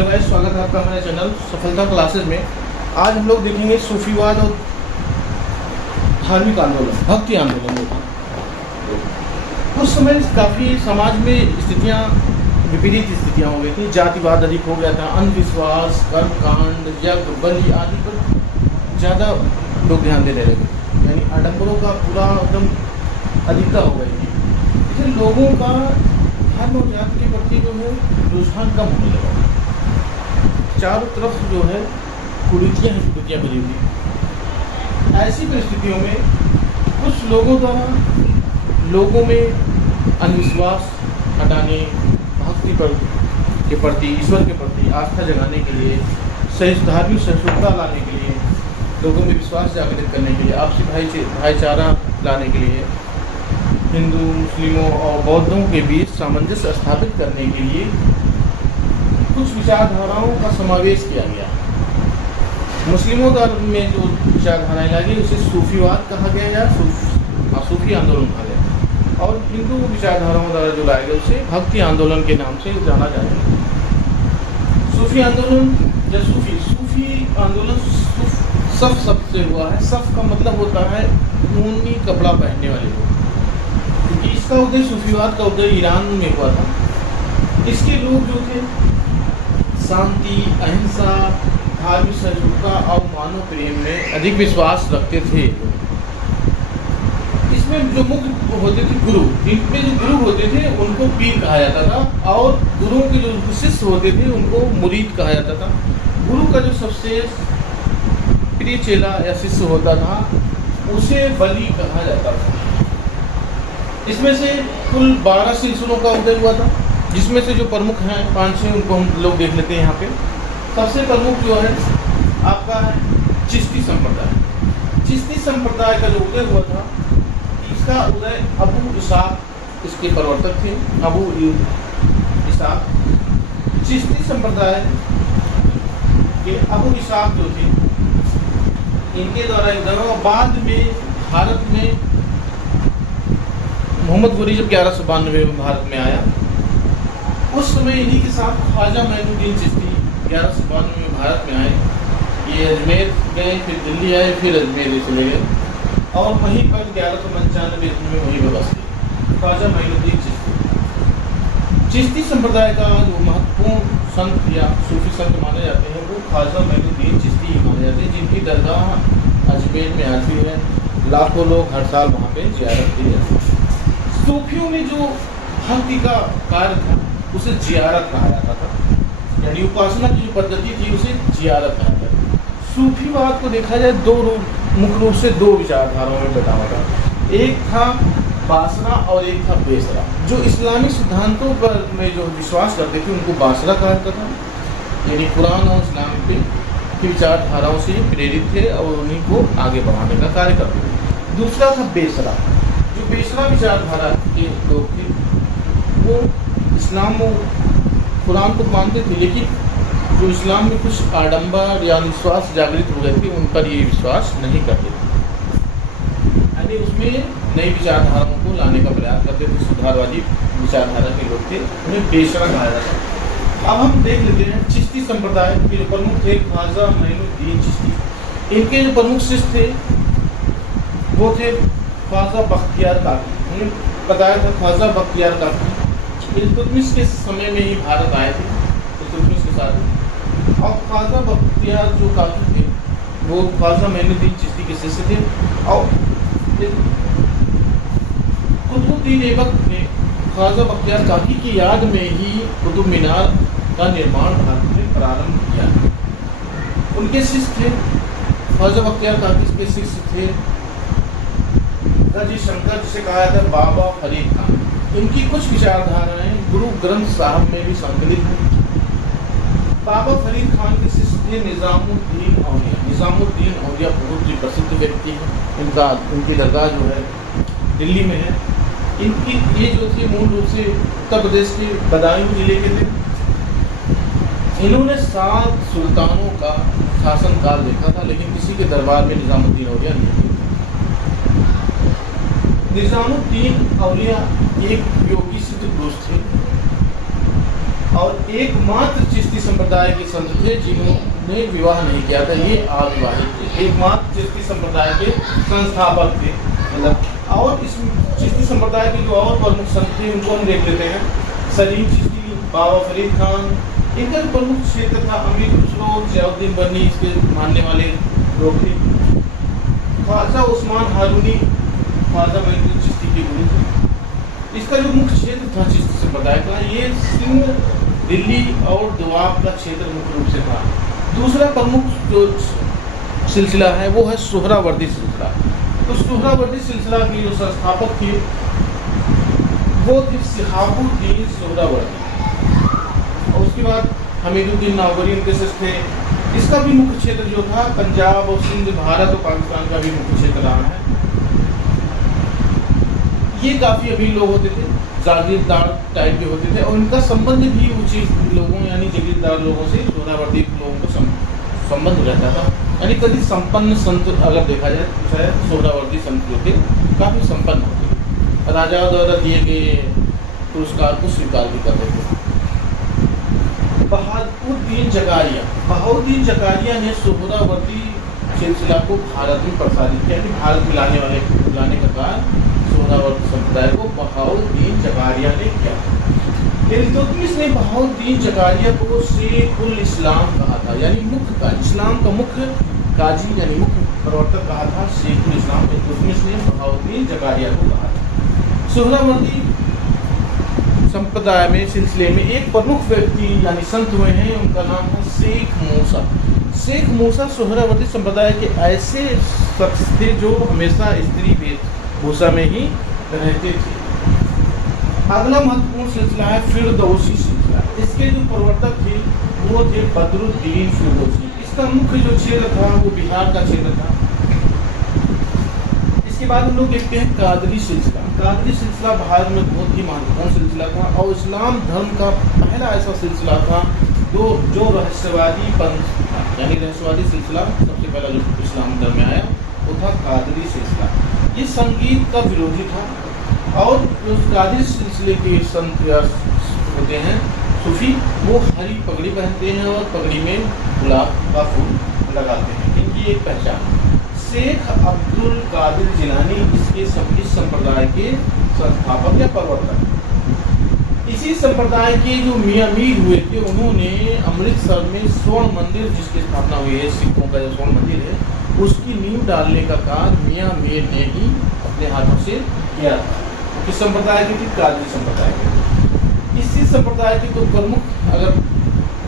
Hello guys, स्वागत है आपका हमारे चैनल सफलता क्लासेस में। आज हम लोग देखेंगे सूफीवाद और धार्मिक आंदोलन, भक्ति आंदोलन होता। उस समय काफ़ी समाज में स्थितियाँ, विपरीत स्थितियाँ हो गई थी। जातिवाद अधिक हो गया था, अंधविश्वास, कर्मकांड, यज्ञ, बलि आदि पर ज़्यादा लोग ध्यान देने लगे, यानी आडंबरों का पूरा एकदम अधिकता हो गई थी। इसलिए लोगों का धर्म और जाति के प्रति जो है रुझान कम होने लगा। चारों तरफ जो है कुरीतियाँ भरी हुई। ऐसी परिस्थितियों में कुछ लोगों द्वारा लोगों में अंधविश्वास हटाने, भक्ति पर के प्रति, ईश्वर के प्रति आस्था जगाने के लिए, धार्मिक सहिष्णुता लाने के लिए, लोगों में विश्वास जागृत करने के लिए, आपसी भाईचारा लाने के लिए, हिंदू, मुस्लिमों और बौद्धों के बीच सामंजस्य स्थापित करने के लिए कुछ विचारधाराओं का समावेश किया गया। मुस्लिमों धर्म में जो विचारधाराएं लाई गई उसे सूफीवाद कहा गया या सूफी आंदोलन कहा गया, और हिंदू विचारधाराओं द्वारा जो लाए गए उसे भक्ति आंदोलन के नाम से जाना जाएगा। सूफी आंदोलन या सूफी आंदोलन सफ शब्द से हुआ है। सफ का मतलब होता है ऊनी कपड़ा पहनने वाले लोग, क्योंकि इसका उदय, सूफीवाद का उदय ईरान में हुआ था। इसके लोग जो थे शांति, अहिंसा, धार्मिक सहिष्णुता और मानव प्रेम में अधिक विश्वास रखते थे। इसमें जो मुख्य होते थे गुरु, इनमें जो गुरु होते थे उनको पीर कहा जाता था, और गुरुओं के जो शिष्य होते थे उनको मुरीद कहा जाता था। गुरु का जो सबसे प्रिय चेला या शिष्य होता था उसे बलि कहा जाता था। इसमें से कुल 12 सिलसिलों का उदय हुआ था, जिसमें से जो प्रमुख हैं 5-6 उनको हम लोग देख लेते हैं यहाँ पे। सबसे प्रमुख जो है आपका है चिश्ती संप्रदाय। चिश्ती संप्रदाय का जो उदय हुआ था, इसका उदय अबू इसाक इसके प्रवर्तक थे। अबू इसाक चिश्ती संप्रदाय के अबू इसाक जो थे, इनके द्वारा इधर बाद में भारत में मोहम्मद गोरी जब 1192 में भारत में आया, उस समय इन्हीं के साथ ख्वाजा मोइनुद्दीन चिश्ती 1192 में भारत में आए। ये अजमेर गए, फिर दिल्ली आए, फिर अजमेर चले गए, और वहीं पर 1195 में वहीं पर बस गए ख्वाजा मोइनुद्दीन चिश्ती। चिश्ती संप्रदाय का जो महत्वपूर्ण संत या सूफी संत माने जाते हैं वो ख्वाजा मोइनुद्दीन चिश्ती ही माने जाते हैं, जिनकी दरगाह अजमेर में आती है। लाखों लोग हर साल वहाँ पे ज़ियारत की जाती है। सूफियों में जो भक्ति का कार्य था उसे जियारत कहा जाता था, यानी उपासना की जो पद्धति थी उसे जियारत कहा जाता था। सूफीवाद को देखा जाए मुख्य रूप से दो विचारधाराओं में बटा हुआ था। एक था बासरा और एक था बेसरा। जो इस्लामिक सिद्धांतों पर में जो विश्वास करते थे उनको बासरा कहा जाता था, यानी कुरान और इस्लाम की विचारधाराओं से प्रेरित थे और उन्हीं को आगे बढ़ाने का कार्य करते थे। दूसरा था बेसरा। जो बेसरा विचारधारा के लोग थे वो इस्लाम और कुरान को मानते थे, लेकिन जो इस्लाम में कुछ आडंबर या विश्वास जागृत हो गए थे उन पर ये विश्वास नहीं करते थे, यानी उसमें नई विचारधाराओं को लाने का प्रयास करते थे। सुधारवादी विचारधारा के लोग थे, उन्हें बेसरा कहा जाता था। अब हम देख लेते हैं चिश्ती संप्रदाय के जो प्रमुख थे ख्वाजा मोइनुद्दीन चिश्ती। इनके जो प्रमुख शिष्य थे वो थे ख्वाजा बख्तियार काकी। उन्हें बताया था ख्वाजा बख्तियार काकी इल्तुतमिश के समय में ही भारत आए थे, इल्तुतमिश के साथ। और ख्वाजा बख्तियार जो काकी थे वो ख्वाजा मोइनुद्दीन चिश्ती के शिष्य थे, और कुतुबुद्दीन ऐबक ने ख्वाजा बख्तियार काकी की याद में ही कुतुब मीनार का निर्माण भारत में प्रारंभ किया। उनके शिष्य थे ख्वाजा बख्तियार काकी के शिष्य थे गजी शंकर, जिसे कहा जाता है बाबा फरीद खान। इनकी कुछ विचारधाराएं गुरु ग्रंथ साहब में भी संकलित हैं। बाबा फरीद खान के शिष्य थे निज़ामुद्दीन औलिया। निज़ामुद्दीन औलिया बहुत ही प्रसिद्ध व्यक्ति हैं। इनकी दरगाह जो है दिल्ली में है। इनकी ये जो थे मूल रूप से उत्तर प्रदेश के बदायूं जिले के थे। इन्होंने 7 सुल्तानों का शासनकाल देखा था, लेकिन किसी के दरबार में निज़ामुद्दीन औलिया नहीं थे। निज़ामुद्दीन औलिया एक योगी सिद्ध पुरुष थे। और एकमात्र चिश्ती संप्रदाय के संत थे जिन्होंने विवाह नहीं किया था, ये अविवाहित थे। एकमात्र चिश्ती संप्रदाय के संस्थापक थे मतलब। और इस चिश्ती संप्रदाय के जो और प्रमुख संत थे उनको हम देख लेते हैं। सलीम चिश्ती, बाबा फरीद खान, इनका प्रमुख क्षेत्र था अमीर खुसरो, जियाउद्दीन बनी इसके मानने वाले लोग थे। ख्वाजा उस्मान हारूनी ख्वाजा मोइनुद्दीन चिश्ती के गुरु थे। इसका जो मुख्य क्षेत्र था चिश्ती संप्रदाय का, ये सिंध, दिल्ली और दोआब का क्षेत्र मुख्य रूप से था। दूसरा प्रमुख जो सिलसिला है वो है सोहरावर्दी सिलसिला। तो सोहरावर्दी सिलसिला के जो संस्थापक थे वो थे शिहाबुद्दीन सोहरावर्दी, और उसके बाद हमीदुद्दीन नागौरी उनके शिष्य थे। इसका भी मुख्य क्षेत्र जो था पंजाब और सिंध, भारत और पाकिस्तान का भी मुख्य क्षेत्र रहा है। ये काफ़ी अमीर लोग होते थे, जागीरदार टाइप के होते थे, और उनका संबंध भी उचित लोगों यानी जागीरदार लोगों से सोहरावर्दी लोगों का संबंध रहता था। यानी कभी संपन्न संत अगर देखा जाए तो शायद सोहरावर्दी संत जो थे काफ़ी संपन्न होते, राजाओं द्वारा दिए गए पुरस्कार को स्वीकार भी करते थे। बहाउद्दीन जकारिया ने सोहरावर्दी सिलसिला को भारत में प्रसारित किया, यानी भारत में लाने का कार्य सोहरावर्दी संप्रदाय को बहाउद्दीन जकारिया ने किया। इल्तुतमिश ने बहाउद्दीन जकारिया को शेखुल इस्लाम कहा था, यानी मुख्य इस्लाम का मुख्य काजी यानी मुख्य प्रवर्तक कहा था। शेखुल इस्लाम इल्तुतमिश ने बहाउद्दीन जकारिया को कहा था। सोहरावर्दी संप्रदाय में सिलसिले में एक प्रमुख व्यक्ति यानी संत हुए हैं, उनका नाम है शेख मूसा। शेख मूसा सोहरावर्दी संप्रदाय के ऐसे शख्स थे जो हमेशा स्त्री वेशभूषा में ही रहते थे। अगला महत्वपूर्ण सिलसिला है फिरदौसी सिलसिला। इसके जो प्रवर्तक थे वो थे बदरुद्दीन फिरदौसी। इसका मुख्य जो क्षेत्र था वो बिहार का क्षेत्र था। इसके बाद हम लोग देखते हैं कादरी सिलसिला। कादरी सिलसिला भारत में बहुत ही महत्वपूर्ण सिलसिला था और इस्लाम धर्म का पहला ऐसा सिलसिला था जो रहस्यवादी पंथ था, यानी रहस्यवादी सिलसिला सबसे पहला जो इस्लाम धर्म में आया वो था कादरी सिलसिला। ये संगीत का विरोधी था, और जो कादरी सिलसिले के संत होते हैं सूफी, वो हरी पगड़ी पहनते हैं और पगड़ी में गुलाब का फूल लगाते हैं। इनकी एक पहचान। शेख अब्दुल कादिर जिलानी इस संप्रदाय के संस्थापक या प्रवर्तक। इसी संप्रदाय के जो मियाँ मीर हुए थे, उन्होंने अमृतसर में स्वर्ण मंदिर जिसकी स्थापना हुई है, सिखों का जो स्वर्ण मंदिर है, उसकी नींव डालने का कार्य मियाँ मीर ने ही अपने हाथों से किया था। किस संप्रदाय की थी? कादरी संप्रदाय की। इसी संप्रदाय के तो प्रमुख अगर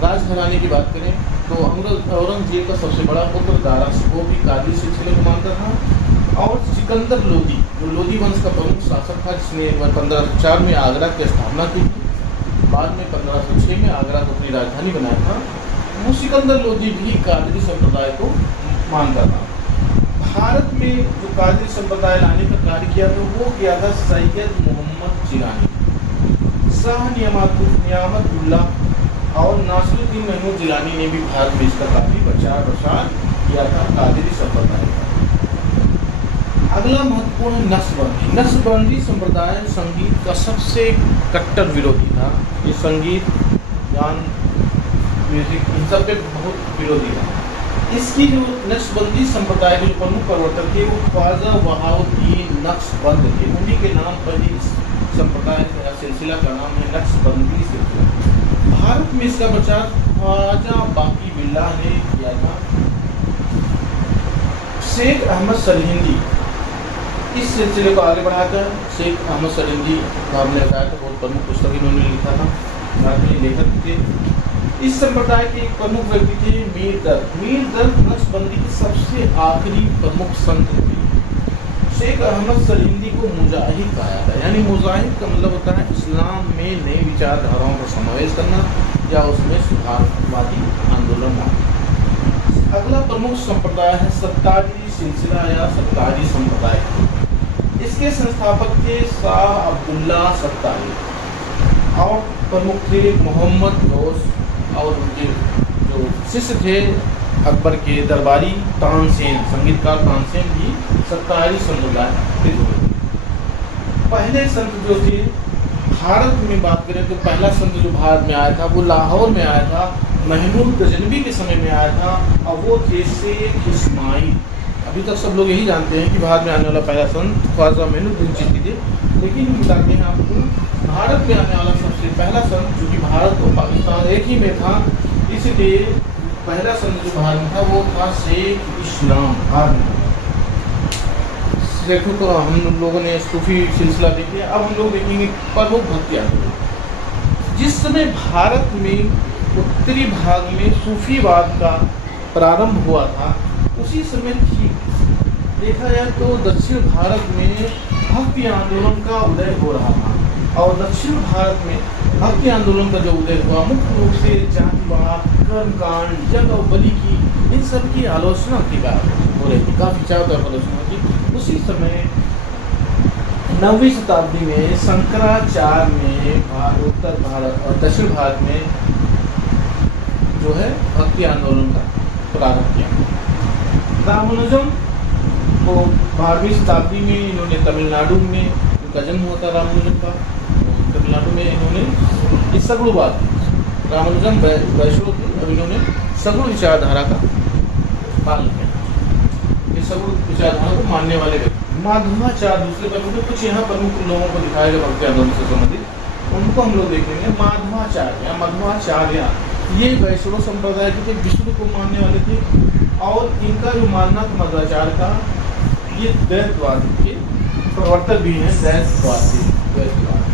राजघराने की बात करें तो औरंगजेब का सबसे बड़ा पुत्र दारा वो भी कादरी सिलसिले को मानता था। और सिकंदर लोदी जो लोदी वंश का प्रमुख शासक था, जिसने 1504 में आगरा की स्थापना की थी, बाद में 1506 में आगरा को अपनी राजधानी बनाया था, वो सिकंदर लोदी भी कादरी संप्रदाय को मानता था। भारत में जो कादरी संप्रदाय लाने का कार्य किया था वो किया था सैयद मोहम्मद जिलानी। शाह नियामतुल्लाह और नासिरुद्दीन महमूद जिलानी ने भी भारत में इसका काफ़ी प्रचार प्रसार किया था कादरी संप्रदाय का। अगला महत्वपूर्ण नक्शबंदी। नक्शबंदी संप्रदाय संगीत का सबसे कट्टर विरोधी था। ये संगीत, गान, म्यूजिक इन सब पे बहुत विरोधी था। इसकी जो नक्शबंदी संप्रदाय के जो प्रमुख प्रवर्तक थे वो ख्वाजा बहाउद्दीन नक्शबंद थे। उन्हीं के नाम पर ही संप्रदाय का सिलसिला का नाम है नक्शबंदी सिलसिला। भारत में इसका प्रचार ख्वाजा बाकी बिल्लाह ने किया था। शेख अहमद सरहिंदी इस सिलसिले को आगे बढ़ाकर शेख अहमद सरहिंदी हमने बताया था, बहुत प्रमुख पुस्तक इन्होंने लिखा था, भारत में लेखक थे। इस संप्रदाय के एक प्रमुख व्यक्ति थे मीर दर्द। मीर दर्द नक्शबंदी के सबसे आखिरी प्रमुख संत थे। शेख अहमद सरहिंदी को मुजाहिद कहा था, यानी मुजाहिद का मतलब होता है इस्लाम में नई विचारधाराओं का समावेश करना या उसमें सुधारवादी आंदोलन लाना। अगला प्रमुख संप्रदाय है सत्तारी सिलसिला या सत्तारी संप्रदाय। इसके संस्थापक थे शाह अब्दुल्ला सत्तारी और प्रमुख थे मोहम्मद गौस, और उनके जो शिष्य थे अकबर के दरबारी तानसेन, संगीतकार तानसेन भी सत्तारी संप्रदाय के हुए। पहले संत जो थे भारत में बात करें तो पहला संत जो भारत में आया था वो लाहौर में आया था, महमूद गजनवी के समय में आया था, और वो थे शेख इस्माइल। अभी तक सब लोग यही जानते हैं कि भारत में आने वाला पहला संत ख्वाजा मोइनुद्दीन चिश्ती थे, लेकिन बताते हैं आपको भारत में आने वाला सबसे पहला संत जो कि भारत और पाकिस्तान एक ही में था, इसलिए पहला संत जो भारत में था वो था शेख इस्लाम। भारत में शेखों को हम लोगों ने सूफी सिलसिला देखी, अब हम लोग देखेंगे प्रमुख भक्ति आंदोलन। जिस समय भारत में उत्तरी भाग में सूफीवाद का प्रारंभ हुआ था, उसी समय ठीक देखा जाए तो दक्षिण भारत में भक्ति आंदोलन का उदय हो रहा था। और दक्षिण भारत में भक्ति आंदोलन का जो उदय हुआ मुख्य रूप से जातिवाद, कर्मकांड, जग और बलि की, इन सब की आलोचना की बात हो रही थी, काफ़ी चारों तरफ आलोचना की। उसी समय 9वीं शताब्दी में शंकराचार्य ने उत्तर भारत और दक्षिण भारत में जो है भक्ति आंदोलन का प्रारंभ किया। रामानुजम को 12वीं शताब्दी में इन्होंने तमिलनाडु में उनका जन्म हुआ था रामानुजम का। तमिलनाडु में इन्होंने इस सगुणवाद, रामानुजम वैष्णव थे और इन्होंने सगुण विचारधारा का पालन किया। इस सगुण विचारधारा को मानने वाले व्यक्ति माधवाचार्य दूसरे प्रमुख, कुछ यहाँ प्रमुख लोगों को दिखाया गया भक्ति आंदोलन से संबंधित, उनको हम लोग देखेंगे। माधवाचार्य या मध्वाचार्य ये वैष्णव संप्रदाय के थे, विष्णु को मानने वाले थे, और इनका जो मानना था मध्वाचार्य का, ये द्वैतवाद के प्रवर्तक भी हैं। द्वैतवाद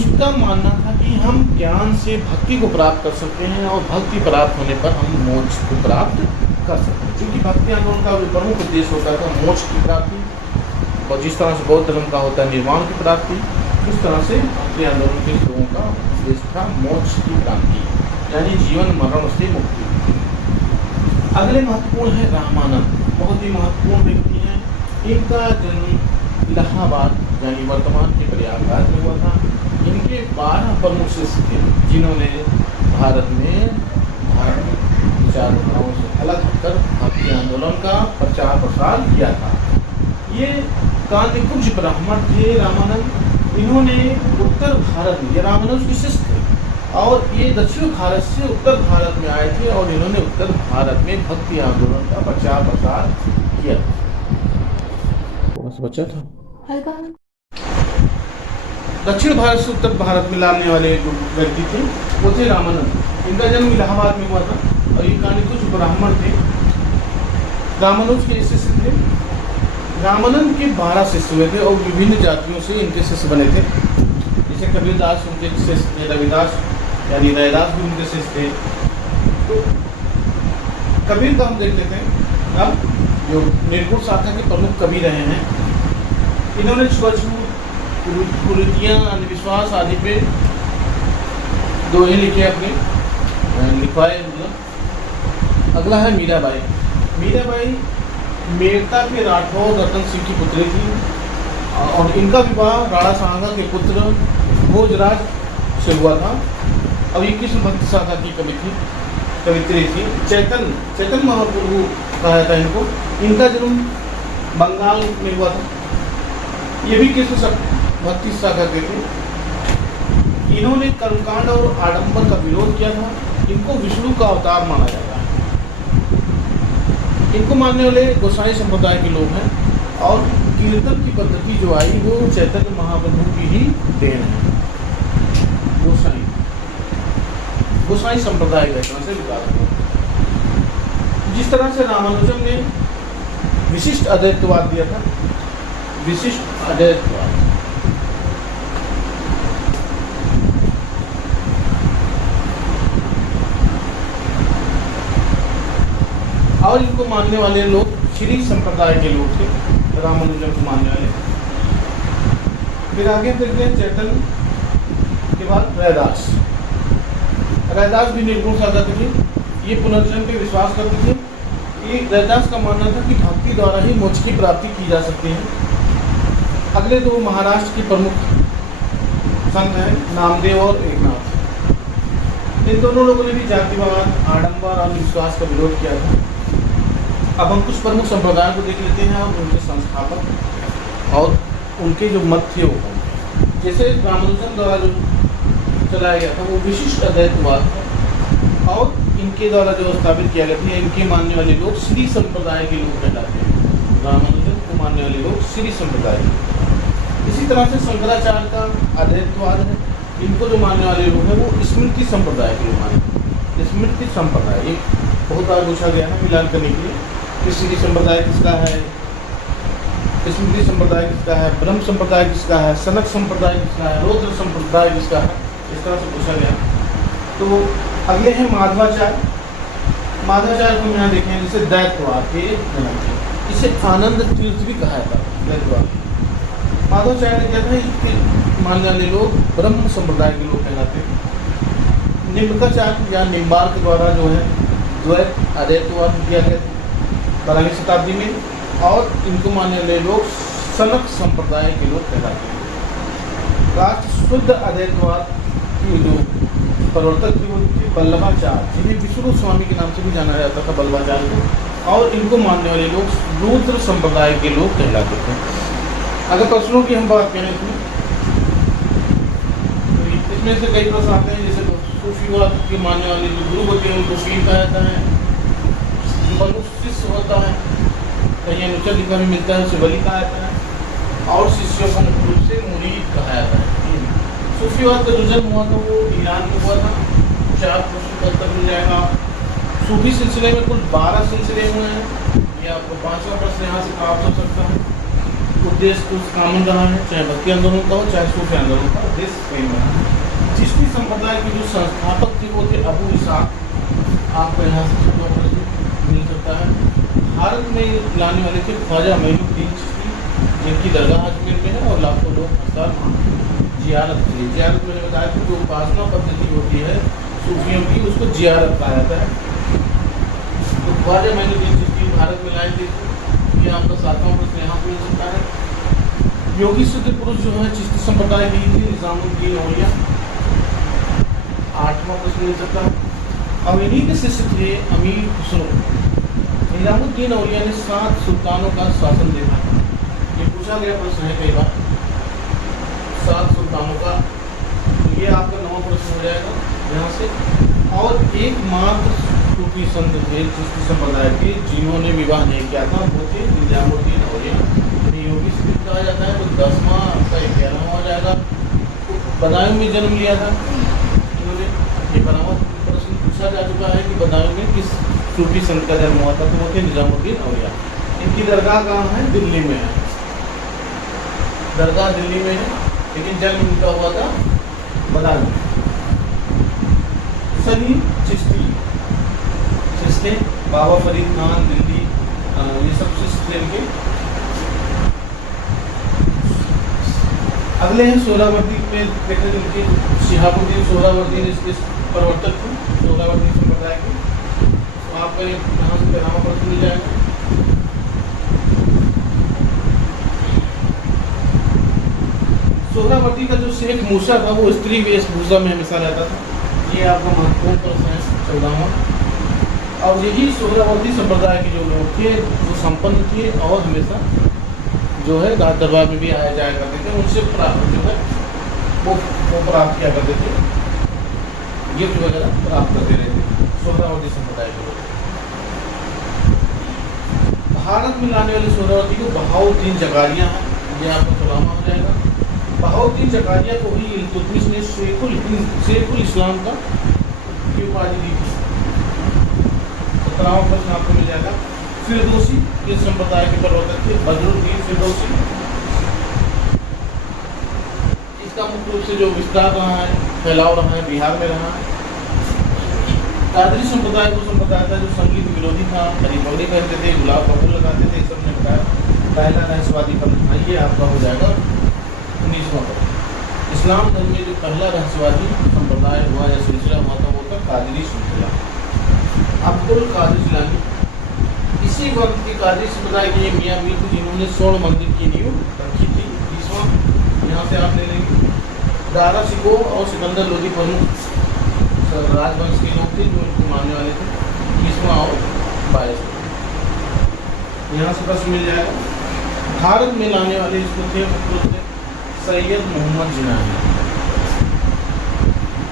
इनका मानना था कि हम ज्ञान से भक्ति को प्राप्त कर सकते हैं और भक्ति प्राप्त होने पर हम मोक्ष को प्राप्त कर सकते हैं। क्योंकि भक्ति आंदोलन का प्रमुख उद्देश्य होता था मोक्ष की प्राप्ति, और जिस तरह से बौद्ध धर्म का होता है निर्वाण की प्राप्ति, उस तरह से भक्ति आंदोलन के लोगों का उद्देश्य था मोक्ष की प्राप्ति, यानी जीवन मरण से मुक्ति। अगले महत्वपूर्ण है रामानंद, बहुत ही महत्वपूर्ण व्यक्ति हैं। इनका जन्म इलाहाबाद यानी वर्तमान के प्रयागराज में हुआ था। इनके 12 प्रमुख शिष्य थे जिन्होंने भारत में धार्मिक विचारधाराओं से अलग हटकर भक्ति आंदोलन का प्रचार प्रसार किया था। ये कांतिकुंज ब्राह्मण थे रामानंद। इन्होंने उत्तर भारत में, ये रामानुज के शिष्य थे, और ये दक्षिण भारत से उत्तर भारत में आए थे और इन्होंने उत्तर भारत में भक्ति आंदोलन का प्रचार प्रसार किया। बस बचा था। दक्षिण भारत से उत्तर भारत में लाने वाले जो व्यक्ति थे वो थे रामानंद। इनका जन्म इलाहाबाद में हुआ था और ये कानिकुंज ब्राह्मण थे, रामानुज के शिष्य थे। रामानंद के 12 शिष्य हुए थे और विभिन्न जातियों से इनके शिष्य बने थे। जैसे कबीरदास उनके शिष्य थे, रविदास यानी रैदास भी उनके शिष्य थे। तो कबीर का हम देख लेते हैं। अब जो निर्गुण शाखा के प्रमुख कवि रहे हैं, इन्होंने छुआछूत, कुरीतियाँ, अंधविश्वास आदि पे दोहे लिखे अपने, लिखवाए मतलब। अगला है मीराबाई। मीराबाई मेड़ता के राठौर रतन सिंह की पुत्री थी और इनका विवाह राणा सांगा के पुत्र भोजराज से हुआ था। अब ये कृष्ण भक्त शाखा की कवित्री थी। चैतन्य महाप्रभु कहा जाता है इनको। इनका जन्म बंगाल में हुआ था। ये भी कृष्ण भक्ति शाखा के थे। इन्होंने कर्मकांड और आडंबर का विरोध किया था। इनको विष्णु का अवतार माना जाता है। इनको मानने वाले गोसाई संप्रदाय के लोग हैं और कीर्तन की पद्धति जो आई वो चैतन्य महाप्रभु की ही देन है। गोसाई संप्रदाय का तरह से विकास हुआ। जिस तरह से रामानुजम ने विशिष्ट अद्वैतवाद दिया था, विशिष्ट अद्वैतवाद, और इनको मानने वाले लोग श्री संप्रदाय के लोग थे, रामानुजम को मानने वाले। फिर आगे देखते हैं चैतन्य के बाद रैदास। रैदास भी निर्गुण साधक थे। ये पुनर्जन्म पे विश्वास करते थे। ये रैदास का मानना था कि भक्ति द्वारा ही मोक्ष की प्राप्ति की जा सकती है। अगले दो महाराष्ट्र के प्रमुख संत हैं, नामदेव और एकनाथ। इन दोनों लोगों ने भी जातिवाद, आडंबर और विश्वास का विरोध किया था। अब हम कुछ प्रमुख संप्रदायों को देख लेते हैं और उनके संस्थापक और उनके जो मत थे वो। जैसे रामानुजन द्वारा जो चलाया गया था वो विशिष्ट अद्वैतवाद है, और इनके द्वारा जो स्थापित किया गया था, इनके मानने वाले लोग श्री संप्रदाय के लोग कहलाते हैं। रामानुजन को मानने वाले लोग श्री संप्रदाय के। इसी तरह से शंकराचार्य का अद्वैतवाद है, इनको जो मानने वाले लोग हैं वो स्मृति संप्रदाय के लोग मानते हैं। स्मृति संप्रदाय ये बहुत बार पूछा गया है मिलान करने के लिए कि श्री संप्रदाय किसका है, स्मृति संप्रदाय किसका है, ब्रह्म संप्रदाय किसका है, सनक संप्रदाय किसका है, रौद्र संप्रदाय किसका है, इस तरह से पूछा गया। तो अगले हैं माधवाचार्य। माधवाचार्य को हम यहाँ देखें जैसे दैत्यवाद के जनक थे, इसे आनंद तीर्थ भी कहा जाता है दैत्यवाद। माधवाचार्य ने क्या था, इसके मानने वाले लोग ब्रह्म संप्रदाय के लोग कहलाते हैं। निम्बार्क या निम्बार्क द्वारा जो है द्वैत अद्वैतवाद किया गया 12वीं शताब्दी में, और इनको मानने वाले लोग सनक संप्रदाय के लोग कहलाते हैं। राष्ट्र शुद्ध अद्वैतवाद की जो प्रवर्तक थे वो थे बल्लभाचार्य, जिन्हें विष्णु स्वामी के नाम से भी जाना जाता था बल्लभाचार्य को, और इनको मानने वाले लोग रुद्र संप्रदाय के लोग कहलाते थे। अगर प्रश्नों की हम बात करें तो इसमें से कई प्रश्न आते हैं, जैसे सूफीवाद के मानने वाले जो गुरु होते हैं उनको पीर कहा जाता है, मनुष्य शिष्य होता है, कहीं अनुचर लिखा में मिलता है उसे वली कहा जाता है, और शिष्यों को मुख्य रूप से मुरीद कहा जाता है। सूफीवाद का जो जन्म हुआ था वो ईरान में हुआ था। 4 प्रश्न का उत्तर मिल जाएगा। सूफी सिलसिले में कुल 12 सिलसिले हुए हैं, ये आपको 5वां प्रश्न यहाँ से प्राप्त हो सकता है। उद्देश्य कुछ कॉमन रहा है, चाहे भक्ति आंदोलन का हो चाहे सूफी आंदोलन का, उद्देश्य सेम रहा है। चिश्ती संप्रदाय के जो संस्थापक थे वो थे अबू इसाक, आपको यहाँ से मिल सकता है। भारत में लाने वाले थे ख्वाजा मोइनुद्दीन चिश्ती, जिनकी दरगाह अजमेर में है और लाखों लोग हर साल जियारत के लिए, जियारत मैंने बताया कि जो उपासना पद्धति होती है सूफियों की उसको जियारत कहा जाता है। तो ख्वाजा मोइनुद्दीन चिश्ती भारत में लाए थे, ये आपका 7वां प्रश्न यहाँ पे मिल सकता है। योगी सिद्ध पुरुष जो है चिश्ती संप्रदाय की थी निजामुद्दीन औलिया, 8वां प्रश्न मिल सकता है। अब इन्हीं के शिष्य थे अमीर खुसरो। निजामुद्दीन औलिया ने 7 सुल्तानों का शासन देखा, ये पूछा गया प्रश्न है कई बार 7 सुल्तानों का, तो ये आपका 9वां प्रश्न हो जाएगा यहाँ से। और एकमात्र सूफी संत थे चिश्ती संप्रदाय के जिन्होंने विवाह नहीं किया था, वो थे निजामुद्दीन औलिया, जिन्हें योगी सिद्ध कहा जाता है। तो 10वां आपका 11वां हो जाएगा। तो बदायूं में जन्म लिया था इन्होंने, ये 12वां प्रश्न पूछा जा चुका है कि बदायूं में किस सूफी संत का जन्म हुआ था, तो वो थे निजामुद्दीन औलिया। इनकी दरगाह कहाँ है, दिल्ली में है, दरगाह दिल्ली में है, लेकिन जन्म इनका हुआ था बदायूं। सलीम चिश्ती, चिश्ती बाबा फरीद खान दिल्ली, ये सब चिश्ती थे इनके। अगले हैं सोहरावर्दी में देखें, इनके शिहाबुद्दीन सोहरावर्दी इसके प्रवर्तक थे सोहरावर्दी संप्रदाय के। तो आपका ये यहाँ से 13वां प्रश्न मिल जाएगा। सोहरावर्दी का जो शेख मूसा था वो स्त्री वेशभूषा में हमेशा रहता था, ये आपका महत्वपूर्ण प्रश्न है 14वां। और यही सोहरावर्दी संप्रदाय के जो लोग थे वो संपन्न थे और हमेशा जो है राज दरबार में भी आया जाया करते थे, उनसे प्राप्त जो है वो प्राप्त किया करते थे, गिफ्ट वगैरह प्राप्त करते रहते सोहरावर्दी संप्रदाय के लोग। भारत में लाने वाले सोहरावर्दी को बहाउद्दीन जकारिया हैं, ये आपको 16वां हो जाएगा। बहाउद्दीन जकारिया को ही इल्तुतमिश ने शेखुल इस्लाम का की उपाधि दी थी। 17वां प्रश्न आपको मिल जाएगा। फिरदौसी के संप्रदाय के प्रवर्तक थे बदरुद्दीन फिरदौसी। इसका मुख्य रूप से जो विस्तार रहा है, फैलाव रहा है, बिहार में रहा है। कादरी संप्रदाय वो संप्रदाय था जो संगीत विरोधी था, हरी पगड़ी पहनते थे, गुलाब का फूल लगाते थे, सबने बताया। पहला रहस्यवादी पंथ था, ये आपका हो जाएगा 19वां प्रश्न। इस्लाम धर्म में जो पहला रहस्यवादी संप्रदाय हुआ या सिलसिला हुआ था वो था कादरी सिलसिला। अब्दुल कादिर जिलानी इसी वक्त के कादरी संप्रदाय के ये मियाँ मीर थे जिन्होंने स्वर्ण मंदिर की नींव रखी थी। 20वां यहाँ से आप ले लेंगे। दारा शिकोह और सिकंदर लोधी प्रमुख राजवंश के लोग थे जो इनको मानने वाले थे। 20वां और 22वां यहाँ से प्रश्न मिल जाएगा। भारत में लाने वाले इसको थे सैयद मोहम्मद जिनानी,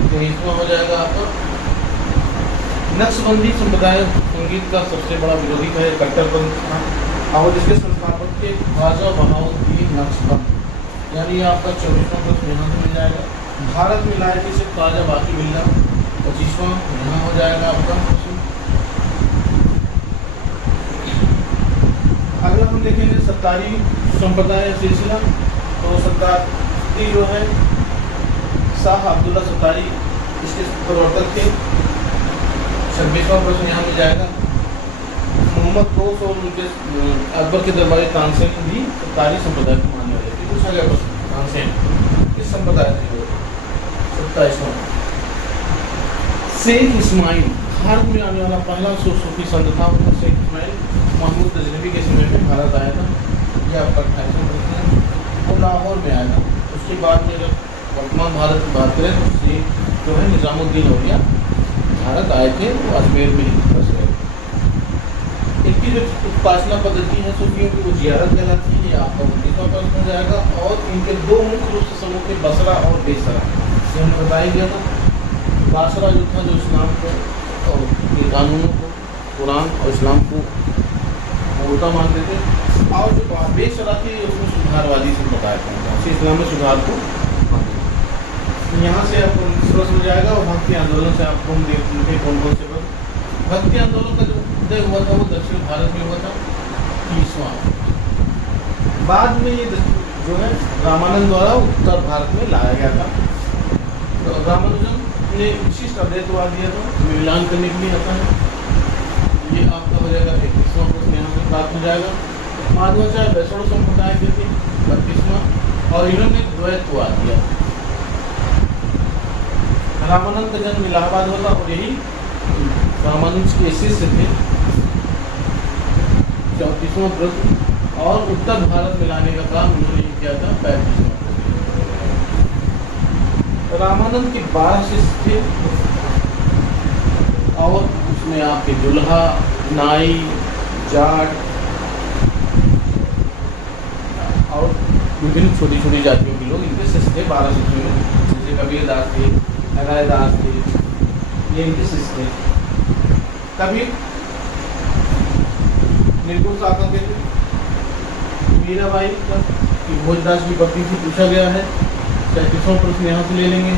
23वां हो जाएगा आपका। नक्शबंदी संप्रदाय संगीत का सबसे बड़ा विरोधी है, कट्टरपंथ था, और इसके संस्थापक थे ख्वाजा बहाउद्दीन नक्शबंद, यानी आपका 24वां प्रश्न यहाँ से मिल जाएगा। भारत में लाए थे सिर्फ ख्वाजा बाकी बिल्ला, 25वां यहाँ हो जाएगा आपका प्रश्न। अगला हम देखेंगे सत्तारी संप्रदाय सिलसिला। तो सत्तारी जो है शाह अब्दुल्ला सत्तारी इसके प्रवर्तक थे, 26वां प्रश्न यहाँ मिल जाएगा। मोहम्मद गौस और उनके अकबर के दरबारी तानसेन भी सत्तारी संप्रदाय को मानने वाले थे। पूछा गया प्रश्न तानसेन किस संप्रदाय थे? 27वां। शेख इस्माइल भारत में आने वाला पहला सूफी संत था, शेख इस्माइल महमूद तजनबी के समय में भारत आया था। यह आपका 28वां प्रश्न है। वो लाहौर में आया था। उसके बाद में जब वर्तमान भारत की बात करें तो शेख जो है निज़ामुद्दीन औलिया भारत आए थे, वो अजमेर में ही बस गए। इनकी जो उपासना पद्धति है सूफियों की, वो जियारत कहलाती है, ये आपका 29वां प्रश्न हो जाएगा। और इनके दो मुख्य रूप से समूह थे, बसरा और बेसरा, ये हमने बताया गया था। बासरा जो था जो इस्लाम को और के कानूनों को, कुरान और इस्लाम को उल्टा मानते थे, और जो बेसरा थी उसमें सुधारवादी संप्रदाय था, इस्लाम में सुधार को मानते थे। यहाँ से आपको 19 प्रश्न हो जाएगा। और भक्ति आंदोलन से आपको हम देखते हैं कौन कौन से वर्ग। भक्ति आंदोलन का जो उदय हुआ था वो दक्षिण भारत में हुआ था, 30वां। बाद में ये जो है रामानंद द्वारा उत्तर भारत में लाया गया था। तो रामानुजन ने विशिष्ट अद्वैतवाद दिया था, मिलान करने के लिए आता है। ये आपका हो जाएगा 31वां प्रश्न यहाँ से प्राप्त हो जाएगा। माधवाचार्य वैष्णव संप्रदाय के थे, 32वां, और इन्होंने द्वैतवाद दिया। रामानंद का जन्म इलाहाबाद होता और यही रामानुज के शिष्य थे, 34वां प्रश्न। और उत्तर भारत में लाने का काम उन्होंने किया था, 35वां प्रश्न। रामानंद के 12 शिष्य थे, और उसमें आपके दुल्हा, नाई, जाट और विभिन्न छोटी छोटी जातियों के लोग इनके शिष्य थे। 12 शिष्यों में जैसे कबीर दास थे, राय दास थे, ये इनके शिष्य थे। कबीर निर्गुण शाखा के थे। मीराबाई का भोजदास की पत्नी से पूछा गया है, 37वां प्रश्न यहाँ से ले लेंगे।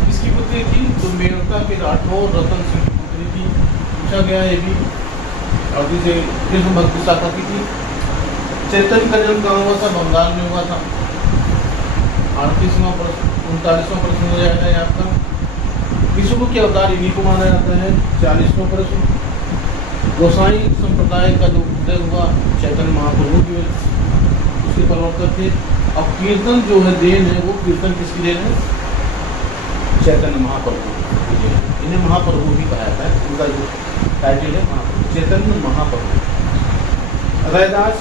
किसकी पुत्री थी? तो मेरका के राठौर रतन सिंह की पुत्री थी, पूछा गया है ये भी। और जिसे कृष्ण भक्ति शाखा की थी। चैतन्य का जन्म कहाँ हुआ था? बंगाल में हुआ था। 38वां प्रश्न 39वां प्रश्न हो जाएगा ये आपका। विष्णु के अवतार इन्हीं को माना जाता है। 40वां प्रश्न। गोसाई संप्रदाय का जो उदय हुआ चैतन्य महाप्रभु की उसके प्रवर्तक थे। अब कीर्तन जो है देन है, वो कीर्तन किसकी देन है? चैतन्य महाप्रभु। इन्हें महाप्रभु भी कहा जाता है, उनका जो टाइटल है महाप्रभु, चैतन्य महाप्रभु। रैदास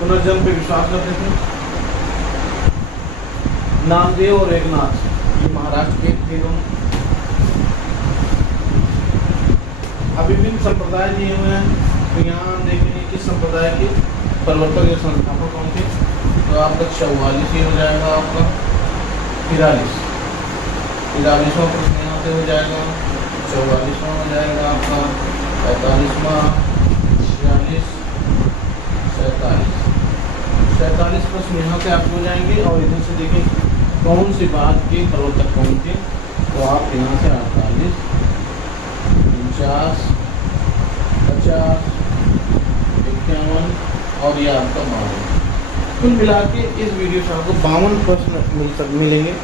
पुनर्जन्म पे विश्वास करते थे। नामदेव और एकनाथ ये महाराष्ट्र के थे दोनों। अभी विभिन्न संप्रदाय दिए हुए हैं, तो यहाँ देखेंगे किस संप्रदाय के प्रवर्तक या संस्थापक कौन थे। तो आपका 44 ही हो जाएगा, आपका 43वां प्रश्न यहाँ से हो जाएगा। 44वां हो जाएगा आपका 45वां, 46, 47 प्रश्न यहाँ से आपको हो जाएंगे। और इधर से देखें कौन सी बात के प्रवर्तक कौन थे, तो आप यहाँ से 48, 49, 50, 51 और ये आपका 52। कुल मिला के इस वीडियो से आपको 52 प्रश्न मिलेंगे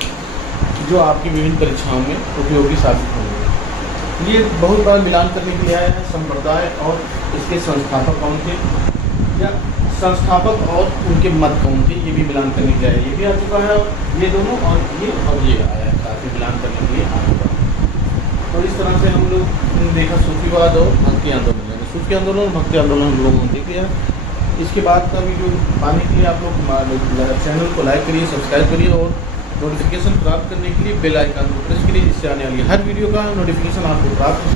जो आपकी विभिन्न परीक्षाओं में उपयोगी साबित होंगे। ये बहुत बार मिलान करने के लिए आया है, संप्रदाय और इसके संस्थापक कौन थे, या संस्थापक और उनके मत कौन थे, ये भी मिलान करने के लिए आया। ये भी आ चुका है, ये दोनों और ये आया है, काफ़ी मिलान करने के लिए आ चुका है। तो इस तरह से हम लोग देखा सूफीवाद और भक्ति आंदोलन। सूफी आंदोलन और भक्ति आंदोलन हम लोगों ने देख लिया। इसके बाद का वीडियो पाने के लिए आप लोग चैनल को लाइक करिए, सब्सक्राइब करिए और नोटिफिकेशन प्राप्त करने के लिए बेल आइकन को प्रेस करिए, जिससे आने वाली हर वीडियो का नोटिफिकेशन आपको प्राप्त